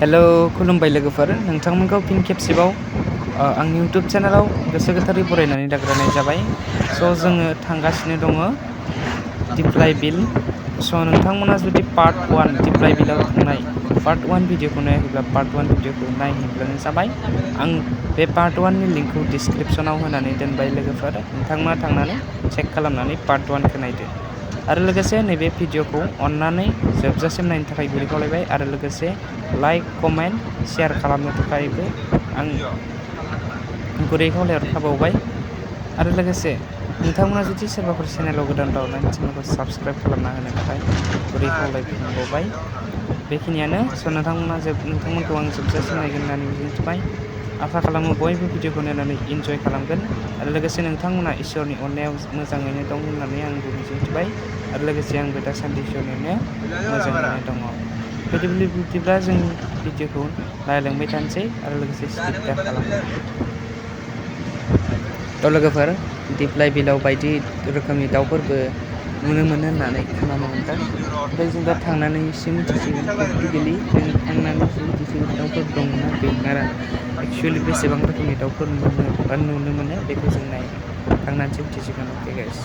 Hello खुलुमबाय लोगोफोर नोंथांमोनखौ fin खेबसेबाव आंनि इउट्यूब चेनेलाव गोसो गोथारै बरायनानै लाग्रोनाय जाबाय। स' जोङो थांगासिनो दङ दिप्लाइ बिल। स' नोंथांमोना जुदि पार्ट 1 दिप्लाइ बिलाव थांनाय पार्ट 1 भिडिअखौ नायाखैब्ला पार्ट 1 भिडिअखौ नायहैब्लानो जाबाय। आं बे पार्ट 1 नि लिंकखौ डिसक्रिप्शनाव होनानै दोनबाय लोगोफोर, नोंथांमोना थांनानै चेक खालामनानै पार्ट 1 खौ नायदो। आरो लोगोसे नैबे भिडिअखौ अन्नानै जोबजासिम नायनो थाखाय गुरै खावलायबाय आरो लोगोसे लाइक कमेन्ट शेयार खालामनो थाखायबो आं गुरै खावलायहरखाबावबाय। आरो लोगोसे नोंथांमोना जुदि सोरबाफोर चेनेलाव गोदान दंब्ला चेनेलखौ साबस्क्राइब खालामना होनो थाखाय गुरै खावलायफिनबावबाय। बेखिनियानो स' नोंथांमोनखौ आं जोबजासिम नायगोन होननानै मिजिंथिबाय। आसा खालामो बयबो भिडिअखौ नायनानै इन्जय खालामगोन आरो लोगोसे नोंथांमोना इसोरनि अननायाव मोजाङैनो दं होननानै आंबो मिजिंथिबाय आरो लोगोसे आंबो दासान्दि इसोरनिनो मोजाङैनो दङ। बिदिब्ला जों भिडिअखौ नायलांबाय थानोसै आरो लोगोसे स्किप दा खालामनो। थ' लोगोफोर दिप्लाइ बिलाव बायदि रोखोमनि दाउफोरबो नुनो मोनो होननानै खोनानो मोनदों। ओमफ्राय जों दा थांनानै एसे मिथिसिगोन प्रेक्टिकेलि जों थांनानै एसे मिथिसिगोन दाउफोर दंना गैमारा एक्सुवेलि बेसेबां रोखोमनि दाउफोर नुनो मोनो बेखौ जों थांनानैसो मिथिसिगोन। अके गाइस।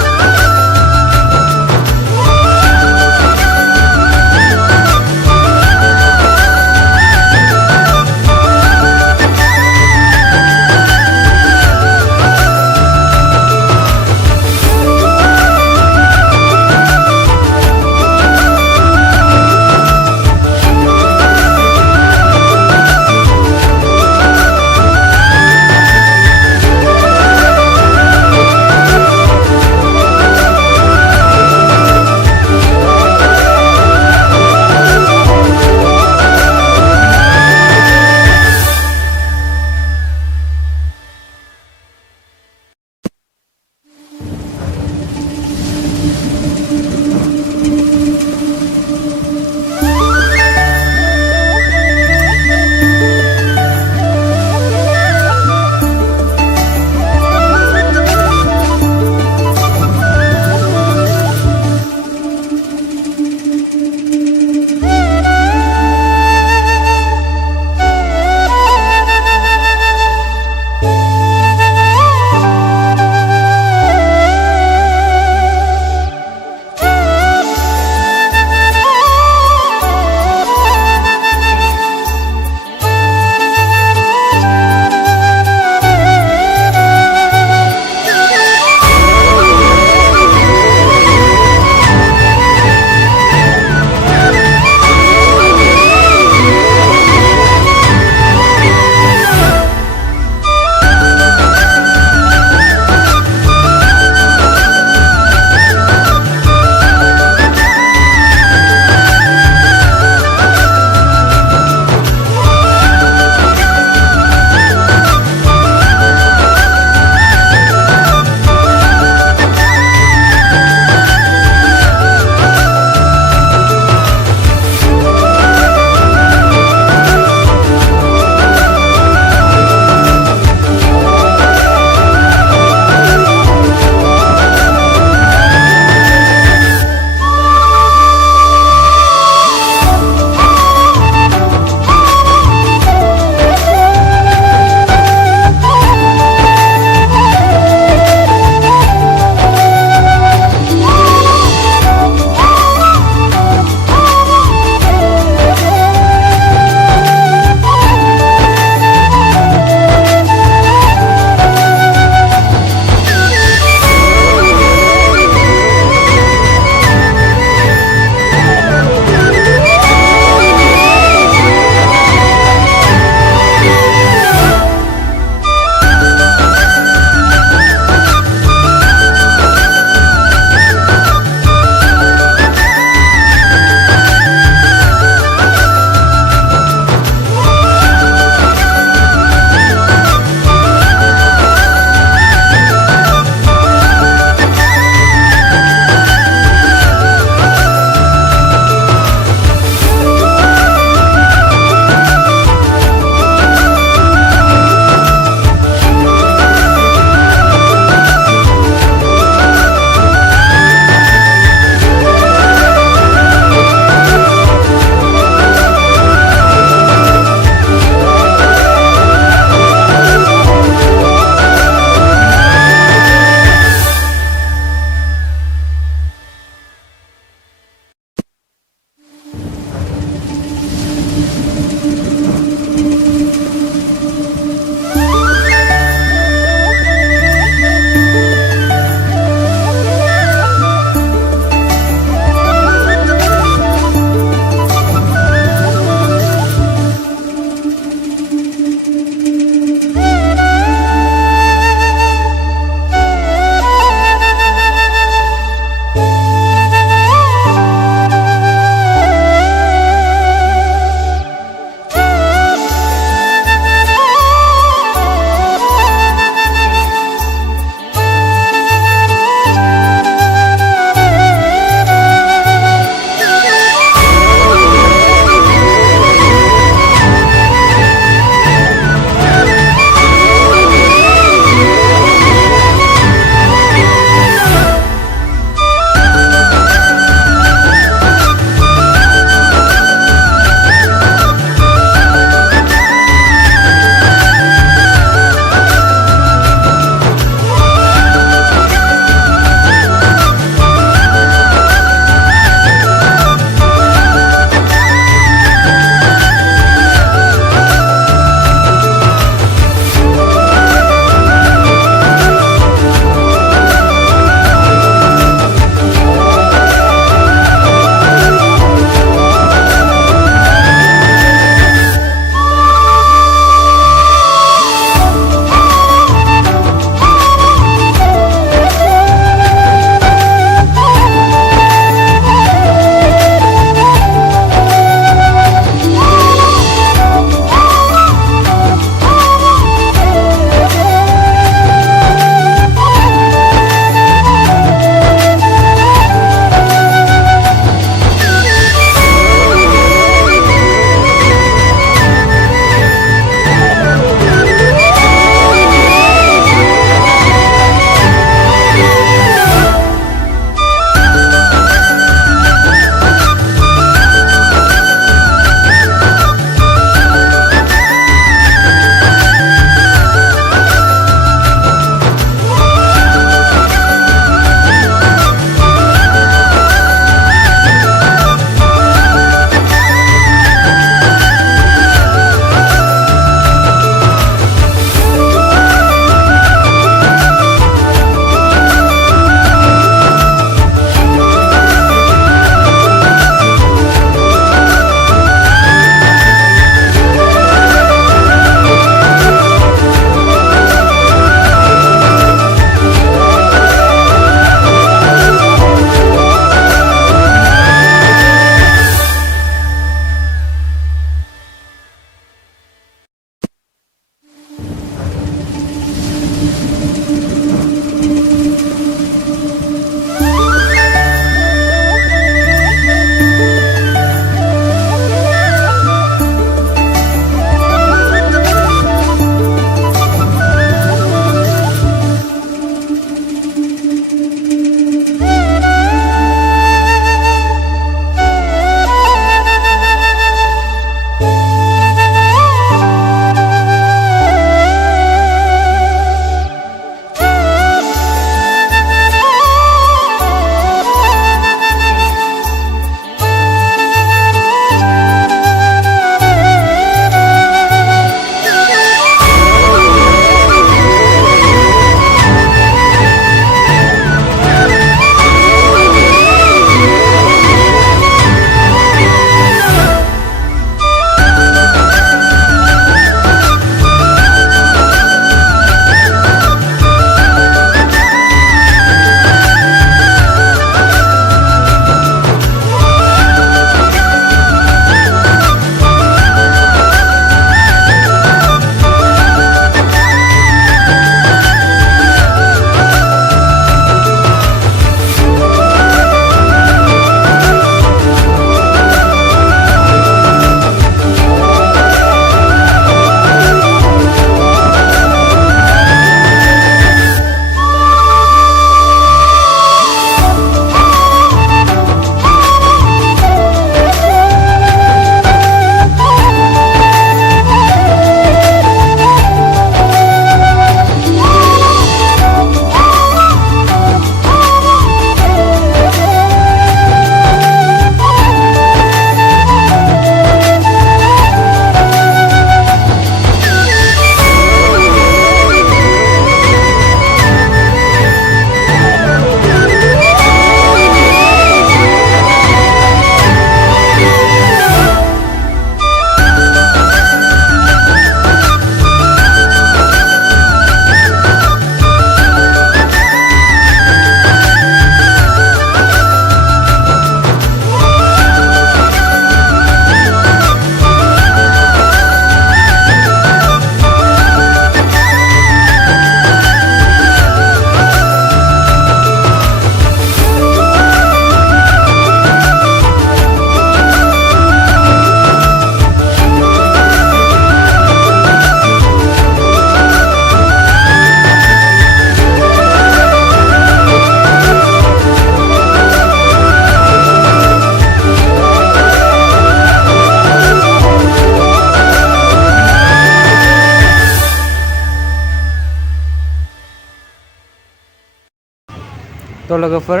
थ' लोगोफोर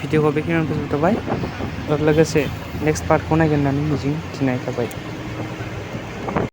भिडिअखौ बेखिनियावनो फोजोबथ'बाय लोगोसे नेक्स्ट पार्टखौ नायगोन होननानै मिजिं थिनाय थाबाय।